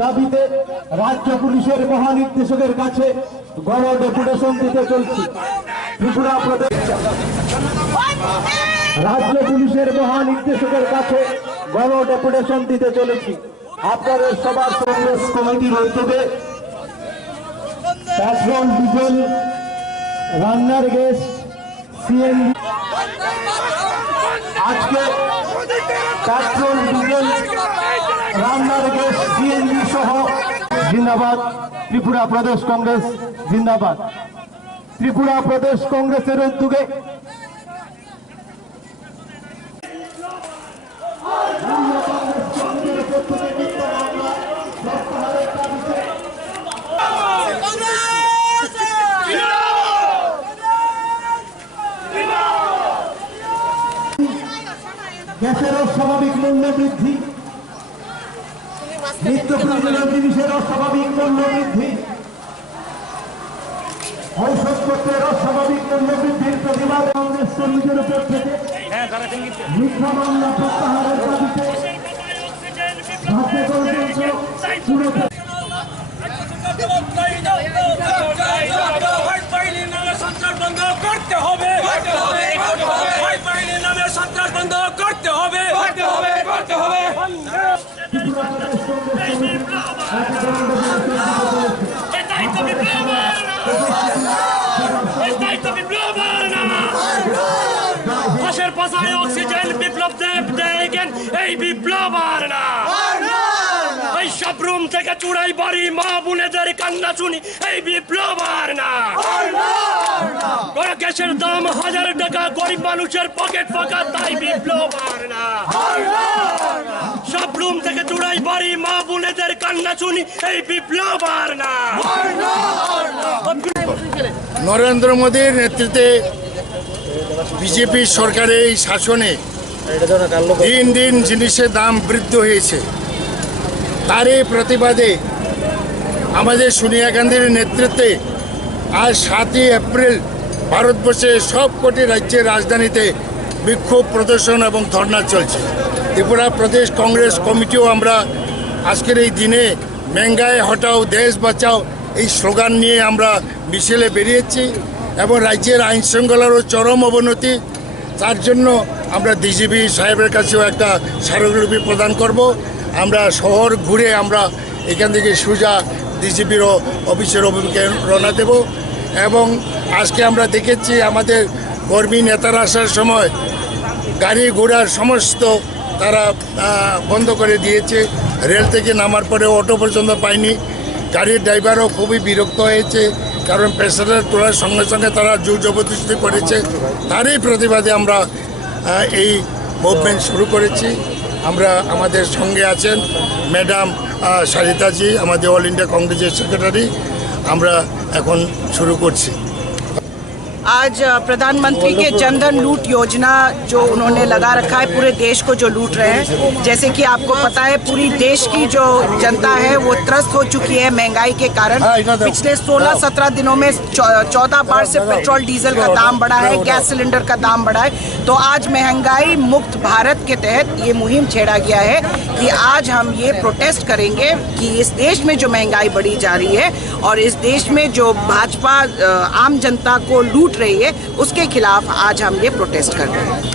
দাবিতে রাজ্য পুলিশের মহানির্দেশকের কাছে গণ ডেপুটেশন দিতে চলছি। ত্রিপুরা প্রদেশ রাজ্য পুলিশের মহানির্দেশকের কাছে গণ ডেপুটেশন দিতে চলেছি। আপনাদের সবার কংগ্রেস কমিটির উদ্যোগে পেট্রোল, ডিজেল, রান্নার গ্যাস, সিএনজি আজকে পেট্রোল, ডিজেল, রান্নার গ্যাস, সিএনজি সহ জিন্দাবাদ। ত্রিপুরা প্রদেশ কংগ্রেস জিন্দাবাদ। ত্রিপুরা প্রদেশ কংগ্রেসের উদ্যোগে গ্যাসের অস্বাভাবিক মূল্য বৃদ্ধি, নিত্য প্রয়োজনীয় জিনিসের অস্বাভাবিক মূল্য বৃদ্ধি, ঔষধপত্রের অস্বাভাবিক মূল্য বৃদ্ধির প্রতিবাদে কংগ্রেস কর্মীদের উপর থেকে মিথ্যা মামলা প্রত্যাহারের দাবিতে হাসের পাশায় অক্সিজেন বিপ্লব দেখেন এই বিপ্লব আর না। এই সব রুম থেকে চূড়াই বাড়ি মা বোনেদের কান্না শুনি এই বিপ্লব আর না। গ্যাসের দাম 1000 টাকা, গরিব মানুষের পকেট ফাঁকা, তাই বিপ্লব আর না। সব রুম থেকে চূড়াই বাড়ি মা বোনেদের কান্না শুনি এই বিপ্লব আর না। নরেন্দ্র মোদীর নেতৃত্বে বিজেপি সরকারের এই শাসনে দিন দিন জিনিসের দাম বৃদ্ধি হয়েছে। তারই প্রতিবাদে আমাদের সোনিয়া গান্ধীর নেতৃত্বে আজ 7ই এপ্রিল ভারতবর্ষের সব কটি রাজ্যের রাজধানীতে বিক্ষোভ প্রদর্শন এবং ধর্না চলছে। ত্রিপুরা প্রদেশ কংগ্রেস কমিটিও আমরা আজকের এই দিনে মেঙ্গাই হটাও দেশ বাঁচাও এই স্লোগান নিয়ে আমরা মিছিলে বেরিয়েছি এবং রাজ্যের আইন শৃঙ্খলারও চরম অবনতি। তার জন্য আমরা ডিজিপি সাহেবের কাছেও একটা স্মারকলিপি প্রদান করব। আমরা শহর ঘুরে আমরা এখান থেকে সোজা ডিজিপির অফিসের অভিমুখে রওনা দেব। এবং আজকে আমরা দেখেছি আমাদের কর্মী নেতারা আসার সময় গাড়ি ঘোড়ার সমস্ত তারা বন্ধ করে দিয়েছে। রেল থেকে নামার পরে অটো পর্যন্ত পায়নি। গাড়ির ড্রাইভারও খুবই বিরক্ত হয়েছে, কারণ প্যাসেঞ্জার তোলার সঙ্গে সঙ্গে তারা জোর জবরদস্তি করেছে। তারই প্রতিবাদে আমরা এই মুভমেন্ট শুরু করেছি। আমরা আমাদের সঙ্গে আছেন ম্যাডাম সারিতাজি, আমাদের অল ইন্ডিয়া কংগ্রেসের সেক্রেটারি। আমরা এখন শুরু করছি। आज प्रधानमंत्री के जनधन लूट योजना जो उन्होंने लगा रखा है, पूरे देश को जो लूट रहे हैं, जैसे कि आपको पता है पूरी देश की जो जनता है वो त्रस्त हो चुकी है महंगाई के कारण। पिछले 16-17 दिनों में 14 बार से पेट्रोल डीजल का दाम बढ़ा है, गैस सिलेंडर का दाम बढ़ा है। तो आज महंगाई मुक्त भारत के तहत ये मुहिम छेड़ा गया है कि आज हम ये प्रोटेस्ट करेंगे कि इस देश में जो महंगाई बढ़ी जा रही है और इस देश में जो भाजपा आम जनता को लूट रही है उसके खिलाफ आज हम ये प्रोटेस्ट कर रहे हैं।